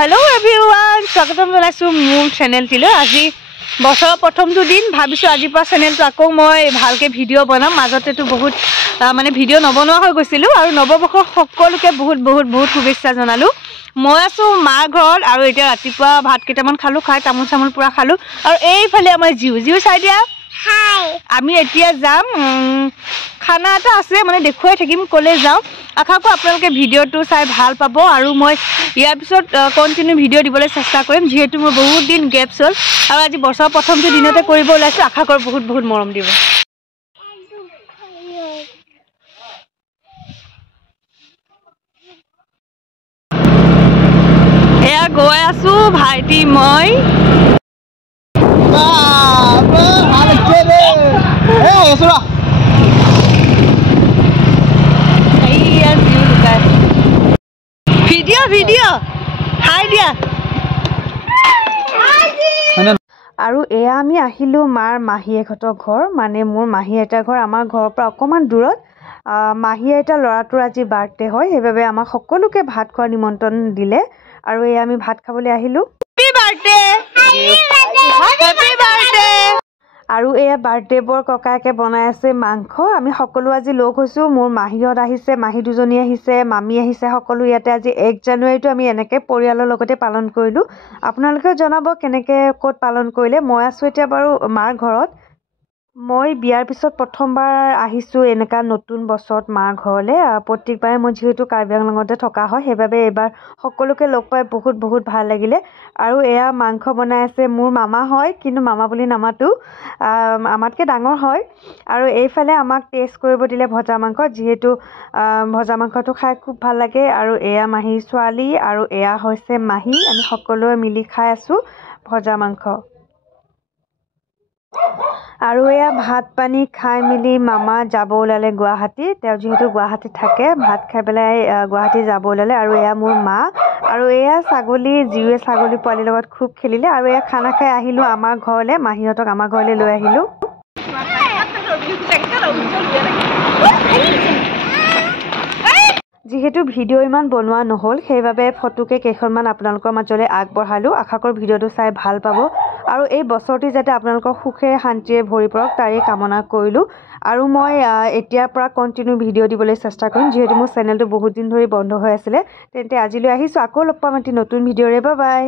hello everyone स्वागतम जनाइছো মোৰ চেনেলটিলৈ আজি বছৰৰ প্ৰথমটো দিন ভাবিছো আজিৰ পৰা চেনেলটো আকৌ মই ভালকে ভিডিঅ' বনাম মাজতেটো বহুত মানে ভিডিঅ' নবনোৱা হৈ গৈছিল আৰু নৱবৰ্ষৰ সকলোকে বহুত শুভেচ্ছা জনালো মই আছো মাৰ ঘৰত আৰু এতিয়া ৰাতিপুৱা ভাত কেইটামান খালো খাই তামোল চামোল পুৰা খালো আৰু এইফালে আমাৰ জিউ চাই দিয়া হাই আমি এতিয়া যাম খানা এটা আছে মানে দেখুৱাই থাকিম কলে যাও আশা কৰো আপোনালোকে ভিডিঅ'টো চাই ভাল পাব আৰু মই ইয়াৰ পিছত কন্টিনিউ ভিডিঅ' দিবলৈ চেষ্টা কৰিম যেহেতু মই বহুত দিন গেপছ হ'ল আৰু আজি বছৰৰ প্ৰথমটো দিনতে কৰিব ওলাইছো আশা কৰো বহুত মৰম দিব এয়া গৈ আছো ভাইটি মই ভিডিঅ' হাই দিয়া আৰু এয়া আমি আহিলো মাৰ মাহী এখতৰ ঘৰ মানে মোৰ মাহী আইতাৰ ঘৰ আমাৰ ঘৰৰ পৰা অকমান দূৰত মাহী আইতাৰ ল'ৰাটোৰ আজি বাৰ্থডে হয় সেইবাবে আমাক সকলোকে ভাত খোৱাৰ নিমন্ত্ৰণ দিলে আৰু এয়া আমি ভাত খাবলৈ আহিলো হেপী বাৰ্থডে আৰু এয়া বাৰ্থডে বৰ ককাকে বনাই আছে মাংস আমি সকলো আজি লগ হৈছো মোৰ মাহীহত আহিছে মাহী দুজনী আহিছে মামী আহিছে সকলো ইয়াতে আজি 1 জানুৱাৰীটো আমি এনেকে পৰিয়ালৰ লগতে পালন কৰিলো আপোনালোকেও জনাব কেনেকে ক'ত পালন কৰিলে মই আছো এতিয়া বাৰু মাৰ ঘৰত মই বিয়াৰ পিছত প্ৰথমবাৰ আহিছো এনেকা নতুন বছৰত মাৰ ঘৰলে প্ৰত্যেকবাৰে মই যেহেতু কাৰ্বি আংলঙতে থকা হয় সেইবাবে এবাৰ সকলোকে লগ পাই বহুত ভাল লাগিলে আৰু এয়া মাংস বনাই আছে মোৰ মামা হয় কিন্তু মামা বুলি নামাতো আমাতকে ডাঙৰ হয় আৰু এইফালে আমাক টেষ্ট কৰিব দিলে ভজা মাংস যেহেতু ভজা মাংসটো খাই খুব ভাল লাগে আৰু এয়া মাহী ছোৱালী আৰু এয়া হৈছে মাহী আমি সকলোৱে মিলি খাই আছো ভজা মাংস আৰু এয়া ভাত পানী খাই মিলি মামা যাব ওলালে গুৱাহাটী তেওঁ যেহেতু গুৱাহাটীত থাকে ভাত খাই পেলাই গুৱাহাটী যাব ওলালে আৰু এয়া মোৰ মা আৰু এয়া ছাগলী জিউৱে ছাগলী পোৱালিৰ লগত খুব খেলিলে আৰু এয়া খানা খাই আহিলো আমাৰ ঘৰলে মাহীহঁতক আমাৰ ঘৰলে লৈ আহিলো যেহেতু ভিডিঅ' ইমান বনোৱা নহ'ল সেইবাবে ফটোকে কেইখনমান আপোনালোকৰ মাজলৈ আগবঢ়ালো আশা কৰো ভিডিঅ'টো চাই ভাল পাব আৰু এই বছৰটি যাতে আপোনালোকৰ সুখেৰে শান্তিৰে ভৰি পৰক তাৰে কামনা কৰিলো আৰু মই এতিয়াৰ পৰা কন্টিনিউ ভিডিঅ' দিবলৈ চেষ্টা কৰিম যেহেতু মোৰ চেনেলটো বহুত দিন ধৰি বন্ধ হৈ আছিলে তেন্তে আজিলৈ আহিছো আকৌ লগ পাম এটি নতুন ভিডিঅ'ৰে বাই